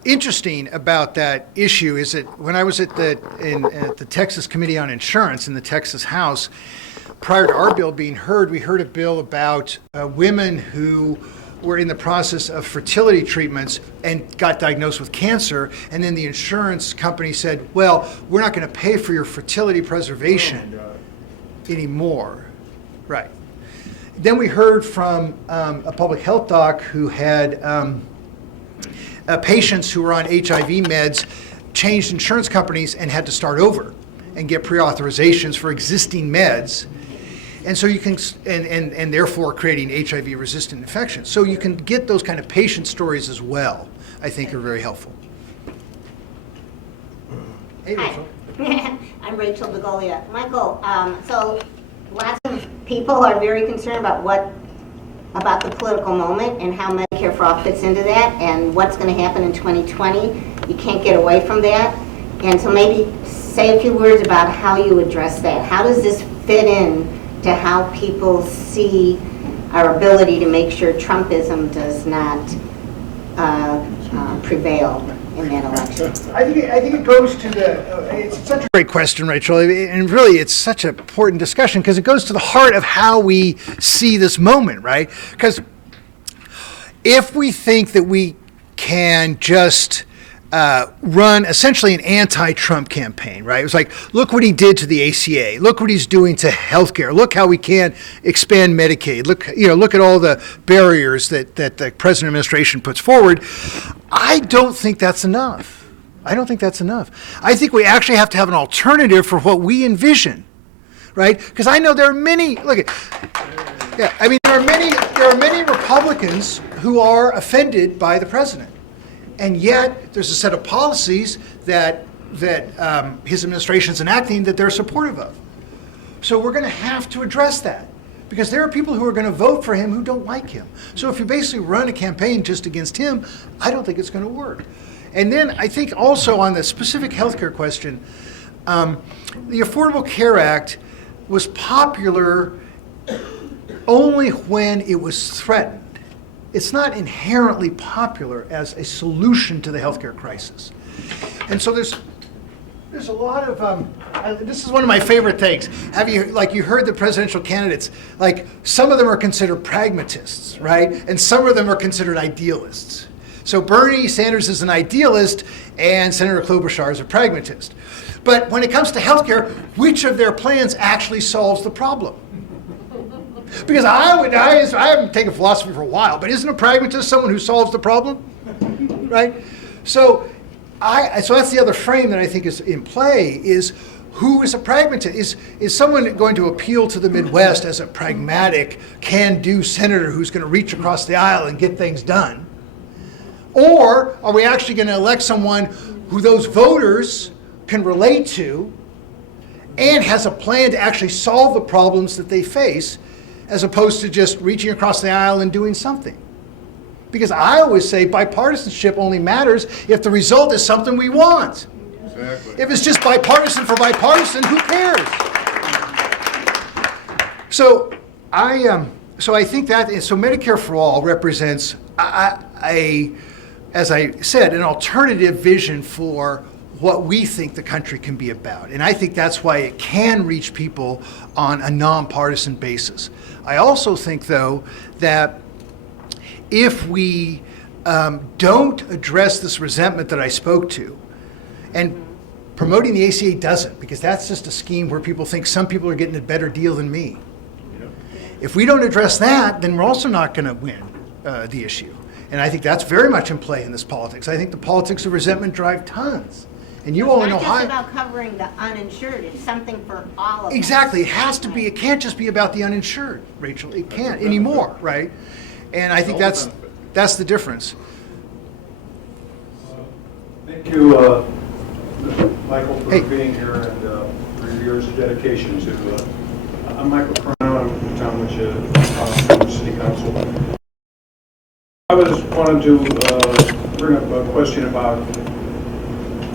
interesting about that issue is that when I was at the Texas Committee on Insurance in the Texas House, prior to our bill being heard, we heard a bill about women who were in the process of fertility treatments and got diagnosed with cancer, and then the insurance company said, well, we're not going to pay for your fertility preservation anymore. Right. Then we heard from a public health doc who had patients who were on HIV meds, changed insurance companies and had to start over and get pre-authorizations for existing meds. And so you can, and therefore creating HIV-resistant infections. So you can get those kind of patient stories as well, I think are very helpful. Hey, Rachel. Hi. I'm Rachel Begolia. Michael, so lots of people are very concerned about about the political moment and how Medicare for All fits into that and what's going to happen in 2020. You can't get away from that. And so maybe say a few words about how you address that. How does this fit in to how people see our ability to make sure Trumpism does not prevail in that election? I think it goes to it's such a great question, Rachel, and really it's such an important discussion because it goes to the heart of how we see this moment, right? Because if we think that we can just run essentially an anti-Trump campaign, right? It was like, look what he did to the ACA. Look what he's doing to healthcare. Look how we can't expand Medicaid. Look at all the barriers that the present administration puts forward. I don't think that's enough. I think we actually have to have an alternative for what we envision, right? Because I know there are many. There are many Republicans who are offended by the president. And yet, there's a set of policies that his administration is enacting that they're supportive of. So we're going to have to address that, because there are people who are going to vote for him who don't like him. So if you basically run a campaign just against him, I don't think it's going to work. And then I think also on the specific healthcare question, the Affordable Care Act was popular only when it was threatened. It's not inherently popular as a solution to the healthcare crisis. And so there's a lot of, this is one of my favorite things. You heard the presidential candidates, some of them are considered pragmatists, right? And some of them are considered idealists. So Bernie Sanders is an idealist and Senator Klobuchar is a pragmatist. But when it comes to healthcare, which of their plans actually solves the problem? Because I haven't taken philosophy for a while, but isn't a pragmatist someone who solves the problem, right? So that's the other frame that I think is in play, is who is a pragmatist? Is someone going to appeal to the Midwest as a pragmatic, can-do senator who's going to reach across the aisle and get things done? Or are we actually going to elect someone who those voters can relate to and has a plan to actually solve the problems that they face, as opposed to just reaching across the aisle and doing something? Because I always say bipartisanship only matters if the result is something we want. Exactly. If it's just bipartisan for bipartisan, who cares? So I think that Medicare for All represents as I said, an alternative vision for what we think the country can be about. And I think that's why it can reach people on a nonpartisan basis. I also think, though, that if we don't address this resentment that I spoke to, and promoting the ACA doesn't, because that's just a scheme where people think some people are getting a better deal than me. Yep. If we don't address that, then we're also not going to win the issue. And I think that's very much in play in this politics. I think the politics of resentment drive tons. And you all know how. It's not just about covering the uninsured. It's something for all of us. Exactly. It has to be. It can't just be about the uninsured, Rachel. It can't anymore, right? And I think that's the difference. Thank you, Michael, for being here and for your years of dedication to. I'm Michael Crown. I'm from Townwich City Council. I wanted to bring up a question about,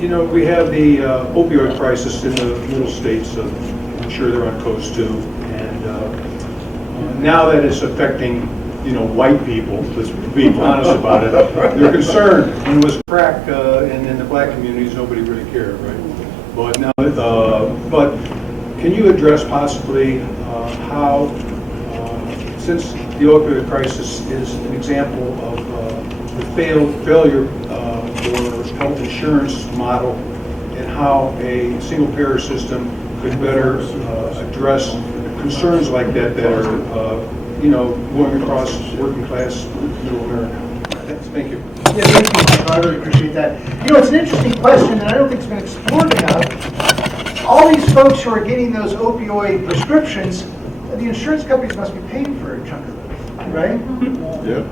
we have the opioid crisis in the middle states. I'm sure they're on coast too. And now that it's affecting, white people, let's be honest about it, they're concerned. When it was crack and in the black communities, nobody really cared, right? But now, but can you address possibly how, since the opioid crisis is an example of the failure for health insurance model, and how a single payer system could better address concerns like that are, going across working class middle America. Thank you. Yeah, thank you, Michael. I really appreciate that. It's an interesting question, and I don't think it's been explored enough. All these folks who are getting those opioid prescriptions, the insurance companies must be paying for a chunk of those, right? Yep.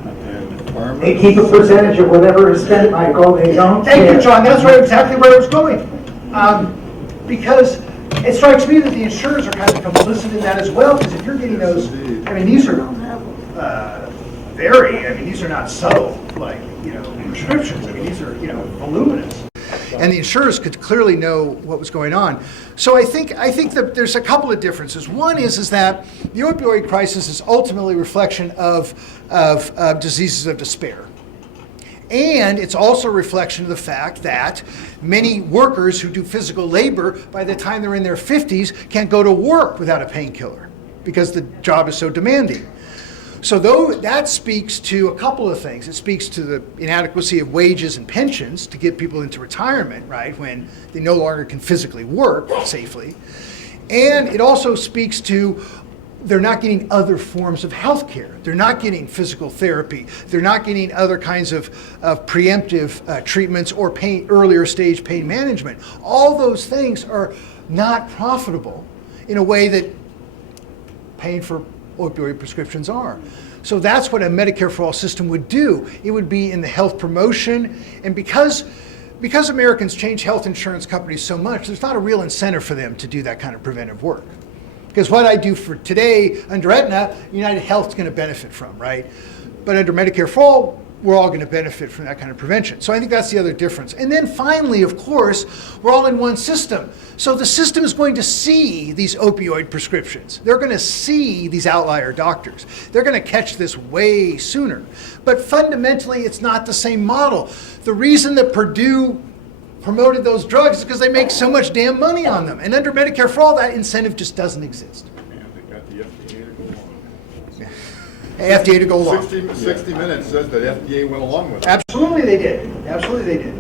They keep a percentage of whatever is spent, Michael. They don't. Thank you, John. That's right, exactly where I was going. Because it strikes me that the insurers are kind of complicit in that as well. Because if you're getting those, these are these are not subtle, prescriptions. These are, voluminous. And the insurers could clearly know what was going on. So I think that there's a couple of differences. One is that the opioid crisis is ultimately a reflection of diseases of despair. And it's also a reflection of the fact that many workers who do physical labor, by the time they're in their 50s, can't go to work without a painkiller because the job is so demanding. So though that speaks to a couple of things. It speaks to the inadequacy of wages and pensions to get people into retirement, right, when they no longer can physically work safely. And it also speaks to they're not getting other forms of health care. They're not getting physical therapy. They're not getting other kinds of preemptive treatments or earlier stage pain management. All those things are not profitable in a way that paying for opioid prescriptions are. So that's what a Medicare for All system would do. It would be in the health promotion, and because Americans change health insurance companies so much, there's not a real incentive for them to do that kind of preventive work. Because what I do for today under Aetna, United Health's going to benefit from, right? But under Medicare for All, we're all going to benefit from that kind of prevention. So I think that's the other difference. And then finally, of course, we're all in one system. So the system is going to see these opioid prescriptions. They're going to see these outlier doctors. They're going to catch this way sooner. But fundamentally, it's not the same model. The reason that Purdue promoted those drugs is because they make so much damn money on them. And under Medicare for All, that incentive just doesn't exist. They got the FDA to go along. FDA to go along. 60 Minutes says that FDA went along with it. Absolutely they did. Absolutely they did.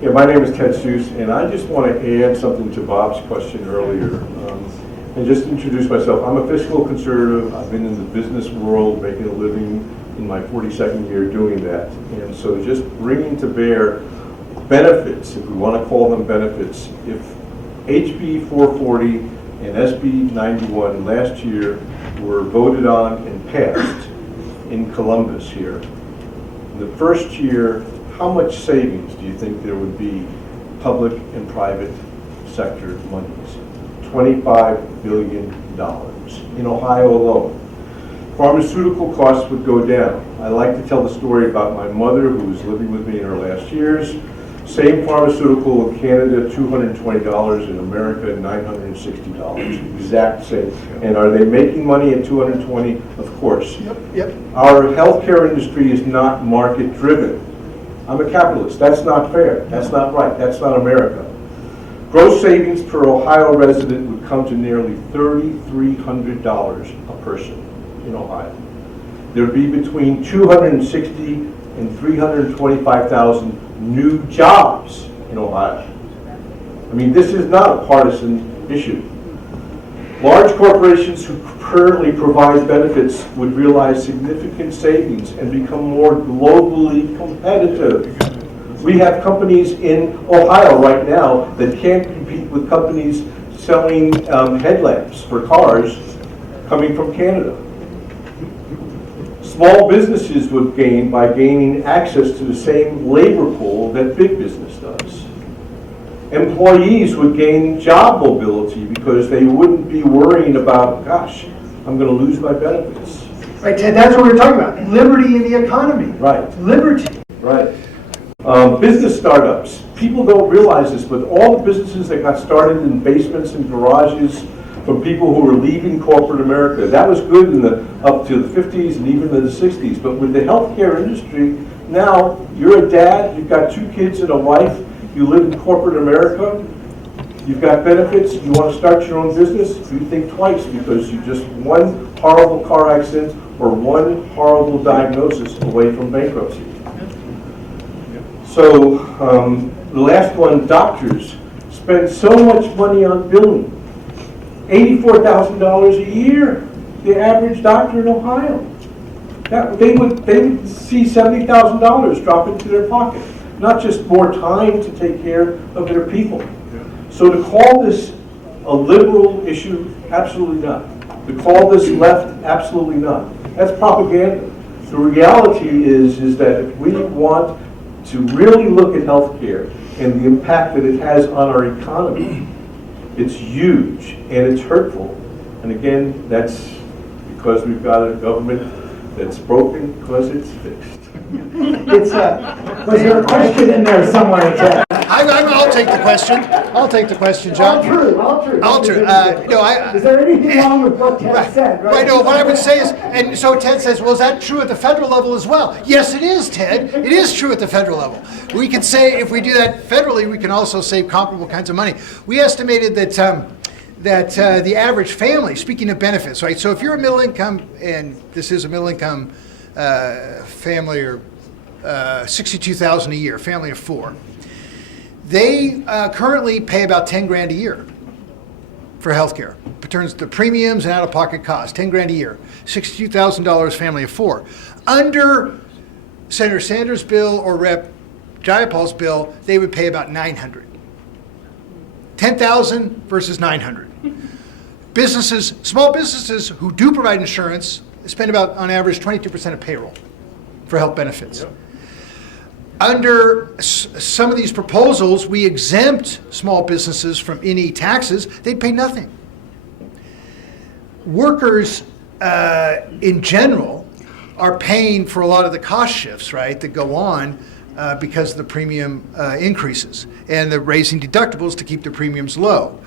Yeah, my name is Ted Seuss, and I just want to add something to Bob's question earlier, and just introduce myself. I'm a fiscal conservative. I've been in the business world, making a living in my 42nd year doing that. And so just bringing to bear benefits, if we want to call them benefits, if HB 440 and SB 91 last year were voted on and passed in Columbus here, the first year, how much savings do you think there would be, public and private sector monies? $25 billion in Ohio alone. Pharmaceutical costs would go down. I like to tell the story about my mother who was living with me in her last years. Same pharmaceutical in Canada, $220, in America, $960, exact same. And are they making money at $220? Of course. Yep. Our healthcare industry is not market driven. I'm a capitalist. That's not fair. That's not right. That's not America. Gross savings per Ohio resident would come to nearly $3,300 a person in Ohio. There'd be between 260 and 325,000 new jobs in Ohio. I mean, this is not a partisan issue. Large corporations who currently provide benefits would realize significant savings and become more globally competitive. We have companies in Ohio right now that can't compete with companies selling headlamps for cars coming from Canada. Small businesses would gain by gaining access to the same labor pool that big business does. Employees would gain job mobility because they wouldn't be worrying about, gosh, I'm going to lose my benefits. Right, Ted, that's what we're talking about. Liberty in the economy. Right. Liberty. Right. Business startups. People don't realize this, but all the businesses that got started in basements and garages from people who were leaving corporate America, that was good in the up to the 50s and even in the 60s. But with the healthcare industry, now you're a dad, you've got 2 kids and a wife, you live in corporate America, you've got benefits, you want to start your own business, you think twice because you're just one horrible car accident or one horrible diagnosis away from bankruptcy. So the last one, doctors spend so much money on billing. $84,000 a year, the average doctor in Ohio. They would see $70,000 drop into their pocket. Not just more time to take care of their people. So to call this a liberal issue, absolutely not. To call this left, absolutely not. That's propaganda. The reality is that if we want to really look at healthcare and the impact that it has on our economy, it's huge and it's hurtful. And again, that's because we've got a government that's broken because it's fixed. Was there a question in there somewhere, Ted? I'll take the question. I'll take the question, John. All true. Is there anything wrong with what Ted said? Right, no, what I would say is, and so Ted says, well, is that true at the federal level as well? Yes, it is, Ted. It is true at the federal level. We can say, if we do that federally, we can also save comparable kinds of money. We estimated that that the average family, speaking of benefits, right? So if you're a middle income, and this is a middle income family, or 62,000 a year, family of 4, they currently pay about 10 grand a year for health care. Returns the premiums and out-of-pocket costs, 10 grand a year, $62,000 family of 4. Under Senator Sanders' bill or Rep. Jayapal's bill, they would pay about 900. 10,000 versus 900. Businesses, small businesses who do provide insurance spend about, on average, 22% of payroll for health benefits. Yep. Under some of these proposals, we exempt small businesses from any taxes. They'd pay nothing. Workers, in general, are paying for a lot of the cost shifts, right, that go on because of the premium increases and the raising deductibles to keep the premiums low.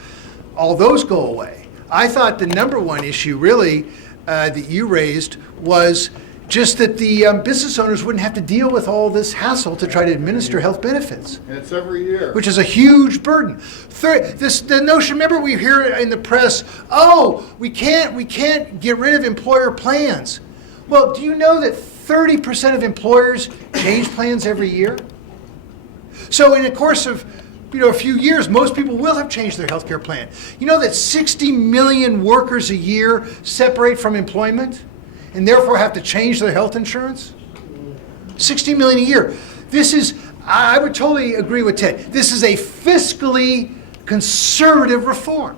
All those go away. I thought the number one issue really that you raised was just that the business owners wouldn't have to deal with all this hassle to try to administer health benefits. And it's every year. Which is a huge burden. The notion, remember we hear in the press, oh, we can't get rid of employer plans. Well, do you know that 30% of employers change plans every year? So in the course of a few years, most people will have changed their health care plan. You know that 60 million workers a year separate from employment and therefore have to change their health insurance? 60 million a year. This is, I would totally agree with Ted, this is a fiscally conservative reform.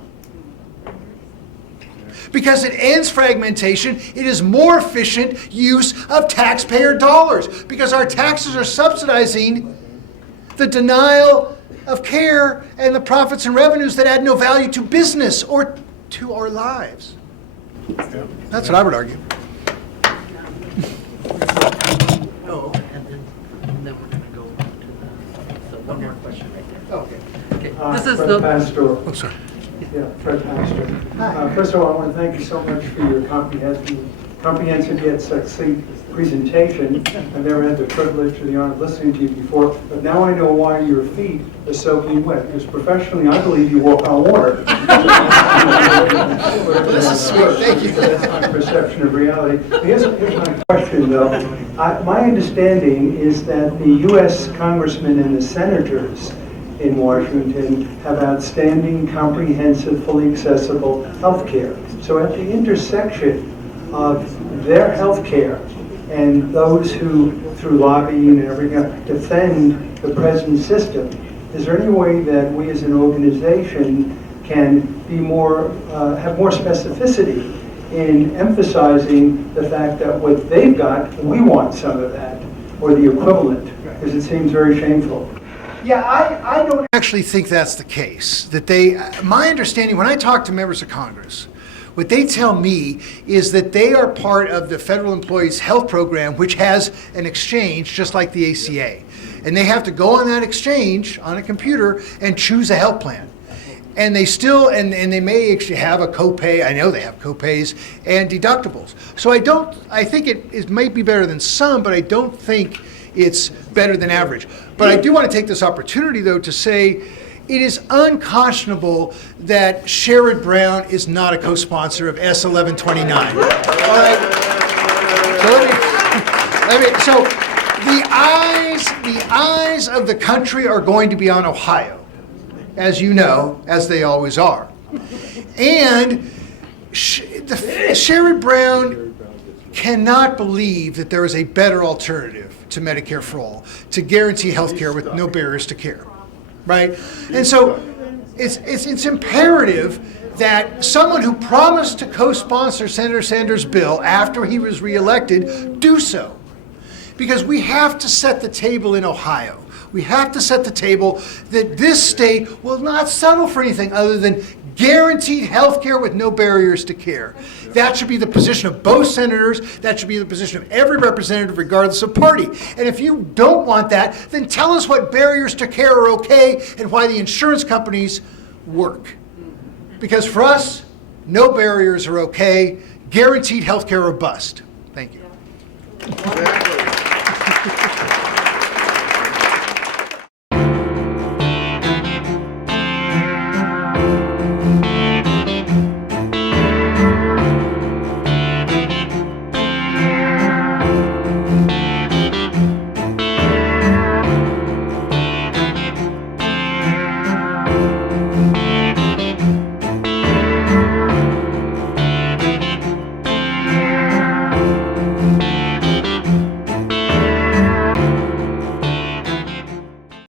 Because it ends fragmentation, it is more efficient use of taxpayer dollars because our taxes are subsidizing the denial of care and the profits and revenues that add no value to business or to our lives. That's what I would argue. Oh, and then we're going to go to the one more question right there. Okay. This is Fred the. Pastor. Oh, sorry. Yeah, Fred Pastor. First of all, I want to thank you so much for your comprehensive yet succinct presentation. I've never had the privilege or the honor of listening to you before, but now I know why your feet are soaking wet, because professionally I believe you walk on water. This is sweet, thank you. That's my perception of reality. Here's my question, though. My understanding is that the U.S. congressmen and the senators in Washington have outstanding, comprehensive, fully accessible health care. So at the intersection of their health care and those who, through lobbying and everything, defend the present system, is there any way that we as an organization can be more, have more specificity in emphasizing the fact that what they've got, we want some of that, or the equivalent, because it seems very shameful. Yeah, I don't actually think that's the case. That my understanding, when I talk to members of Congress, what they tell me is that they are part of the Federal Employees Health Program, which has an exchange just like the ACA. And they have to go on that exchange on a computer and choose a health plan. And they still, and they may actually have a copay, I know they have copays and deductibles. So I think it might be better than some, but I don't think it's better than average. But I do want to take this opportunity, though, to say it is unconscionable that Sherrod Brown is not a co-sponsor of S 1129. All right. So the eyes of the country are going to be on Ohio, as you know, as they always are. And Sherrod Brown cannot believe that there is a better alternative to Medicare for all, to guarantee health care with no barriers to care, right? And so it's imperative that someone who promised to co-sponsor Senator Sanders' bill after he was reelected do so. Because we have to set the table in Ohio. We have to set the table that this state will not settle for anything other than guaranteed health care with no barriers to care. That should be the position of both senators. That should be the position of every representative, regardless of party. And if you don't want that, then tell us what barriers to care are okay and why the insurance companies work. Because for us, no barriers are okay. Guaranteed health care or bust. Thank you.